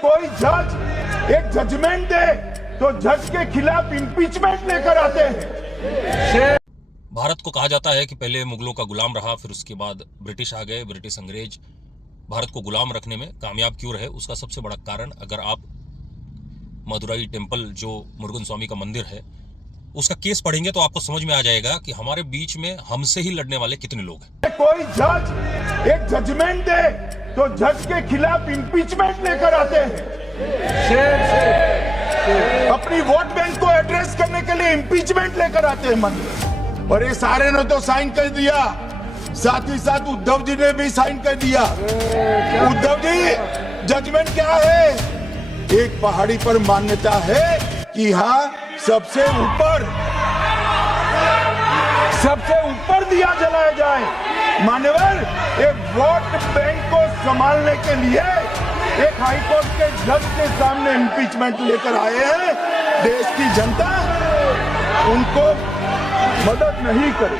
कोई जज एक जजमेंट दे तो जज के खिलाफ इंपीचमेंट लेकर आते हैं। भारत को कहा जाता है कि पहले मुगलों का गुलाम रहा, फिर उसके बाद ब्रिटिश आ गए। ब्रिटिश अंग्रेज भारत को गुलाम रखने में कामयाब क्यों रहे, उसका सबसे बड़ा कारण, अगर आप मदुराई टेम्पल जो मुरुगन स्वामी का मंदिर है उसका केस पढ़ेंगे तो आपको समझ में आ जाएगा कि हमारे बीच में हमसे ही लड़ने वाले कितने लोग हैं। कोई जज एक जजमेंट दे तो जज के खिलाफ इंपीचमेंट लेकर आते हैं। अपनी वोट बैंक को एड्रेस करने के लिए इंपीचमेंट लेकर आते हैं मंदिर। और ये सारे ने तो साइन कर दिया, साथ ही साथ उद्धव जी ने भी साइन कर दिया। उद्धव जी, जजमेंट क्या है? एक पहाड़ी पर मान्यता है कि हाँ सबसे ऊपर दिया जलाया जाए। मान्यवर, एक वोट बैंक को संभालने के लिए एक हाईकोर्ट के जज के सामने इंपीचमेंट लेकर आए हैं। देश की जनता उनको मदद नहीं करे।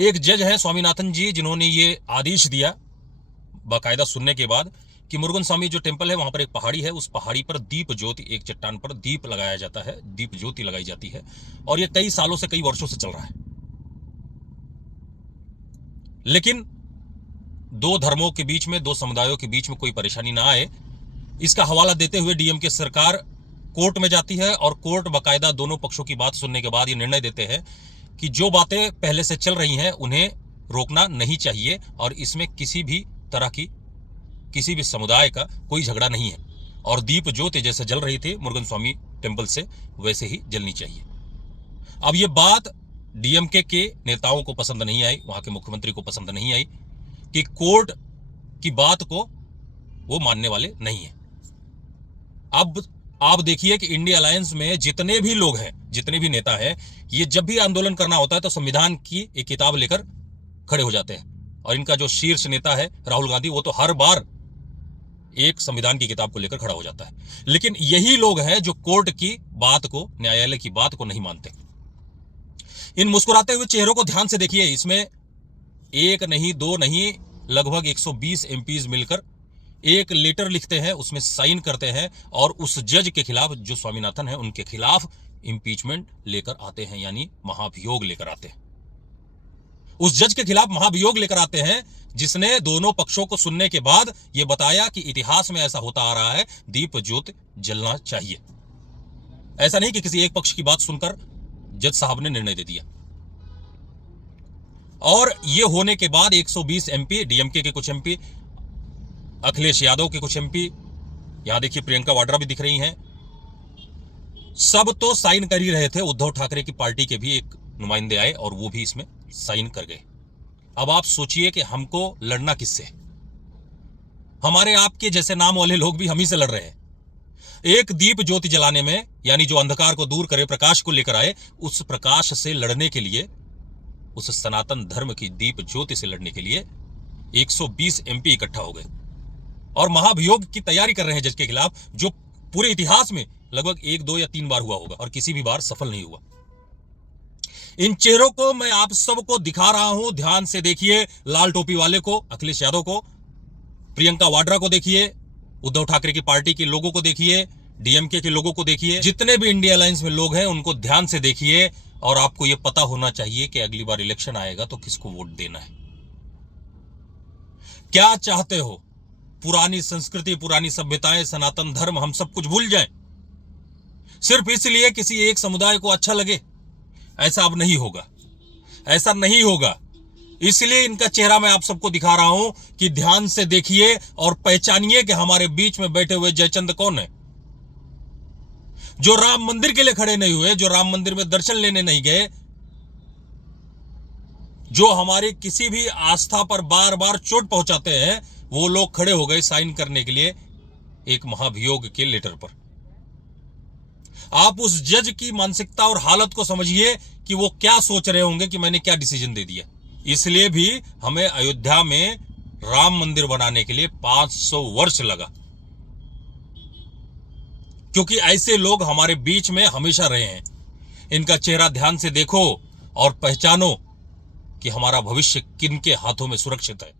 एक जज हैं स्वामीनाथन जी, जिन्होंने ये आदेश दिया बाकायदा सुनने के बाद कि मुरुगन स्वामी जो टेम्पल है वहां पर एक पहाड़ी है, उस पहाड़ी पर दीप ज्योति, एक चट्टान पर दीप लगाया जाता है, दीप ज्योति लगाई जाती है, और ये कई सालों से, कई वर्षों से चल रहा है। लेकिन दो धर्मों के बीच में, दो समुदायों के बीच में कोई परेशानी ना आए, इसका हवाला देते हुए डीएमके सरकार कोर्ट में जाती है और कोर्ट बाकायदा दोनों पक्षों की बात सुनने के बाद ये निर्णय देते हैं कि जो बातें पहले से चल रही हैं उन्हें रोकना नहीं चाहिए और इसमें किसी भी तरह की, किसी भी समुदाय का कोई झगड़ा नहीं है, और दीप ज्योति जैसे जल रही थी मुरुगन स्वामी टेम्पल से वैसे ही जलनी चाहिए। अब ये बात डीएमके के नेताओं को पसंद नहीं आई, वहां के मुख्यमंत्री को पसंद नहीं आई कि कोर्ट की बात को वो मानने वाले नहीं है। अब आप देखिए कि इंडिया अलायंस में जितने भी लोग हैं, जितने भी नेता हैं, ये जब भी आंदोलन करना होता है तो संविधान की एक किताब लेकर खड़े हो जाते हैं। और इनका जो शीर्ष नेता है राहुल गांधी, वो तो हर बार एक संविधान की किताब को लेकर खड़ा हो जाता है। लेकिन यही लोग हैं जो कोर्ट की बात को, न्यायालय की बात को नहीं मानते। इन मुस्कुराते हुए चेहरों को ध्यान से देखिए, इसमें एक नहीं, दो नहीं, लगभग 120 एमपीज मिलकर एक लेटर लिखते हैं, उसमें साइन करते हैं और उस जज के खिलाफ, जो स्वामीनाथन है, उनके खिलाफ इंपीचमेंट लेकर आते हैं, यानी महाभियोग लेकर आते हैं। उस जज के खिलाफ महाभियोग लेकर आते हैं जिसने दोनों पक्षों को सुनने के बाद यह बताया कि इतिहास में ऐसा होता आ रहा है, दीप ज्योति जलना चाहिए। ऐसा नहीं कि किसी एक पक्ष की बात सुनकर जज साहब ने निर्णय दे दिया। और यह होने के बाद 120 एमपी, डीएमके के कुछ एमपी, अखिलेश यादव के कुछ एमपी, यहां देखिए प्रियंका वाड्रा भी दिख रही हैं, सब तो साइन कर ही रहे थे। उद्धव ठाकरे की पार्टी के भी एक नुमाइंदे आए और वो भी इसमें साइन कर गए। अब आप सोचिए कि हमको लड़ना किससे? हमारे आपके जैसे नाम वाले लोग भी हम ही से लड़ रहे हैं। एक दीप ज्योति जलाने में, यानी जो अंधकार को दूर करे, प्रकाश को लेकर आए, उस प्रकाश से लड़ने के लिए, उस सनातन धर्म की दीप ज्योति से लड़ने के लिए 120 एमपी इकट्ठा हो गए और महाभियोग की तैयारी कर रहे हैं जज के खिलाफ, जो पूरे इतिहास में लगभग 1, 2 या 3 बार हुआ होगा और किसी भी बार सफल नहीं हुआ। इन चेहरों को मैं आप सबको दिखा रहा हूं, ध्यान से देखिए। लाल टोपी वाले को, अखिलेश यादव को, प्रियंका वाड्रा को देखिए, उद्धव ठाकरे की पार्टी के लोगों को देखिए, डीएमके के लोगों को देखिए, जितने भी इंडिया अलायंस में लोग हैं उनको ध्यान से देखिए। और आपको यह पता होना चाहिए कि अगली बार इलेक्शन आएगा तो किसको वोट देना है। क्या चाहते हो? पुरानी संस्कृति, पुरानी सभ्यताएं, सनातन धर्म, हम सब कुछ भूल जाएं सिर्फ इसलिए किसी एक समुदाय को अच्छा लगे? ऐसा अब नहीं होगा, ऐसा नहीं होगा। इसलिए इनका चेहरा मैं आप सबको दिखा रहा हूं कि ध्यान से देखिए और पहचानिए कि हमारे बीच में बैठे हुए जयचंद कौन है, जो राम मंदिर के लिए खड़े नहीं हुए, जो राम मंदिर में दर्शन लेने नहीं गए, जो हमारी किसी भी आस्था पर बार बार चोट पहुंचाते हैं, वो लोग खड़े हो गए साइन करने के लिए एक महाभियोग के लेटर पर। आप उस जज की मानसिकता और हालत को समझिए कि वो क्या सोच रहे होंगे कि मैंने क्या डिसीजन दे दिया। इसलिए भी हमें अयोध्या में राम मंदिर बनाने के लिए 500 वर्ष लगा, क्योंकि ऐसे लोग हमारे बीच में हमेशा रहे हैं। इनका चेहरा ध्यान से देखो और पहचानो कि हमारा भविष्य किनके हाथों में सुरक्षित है।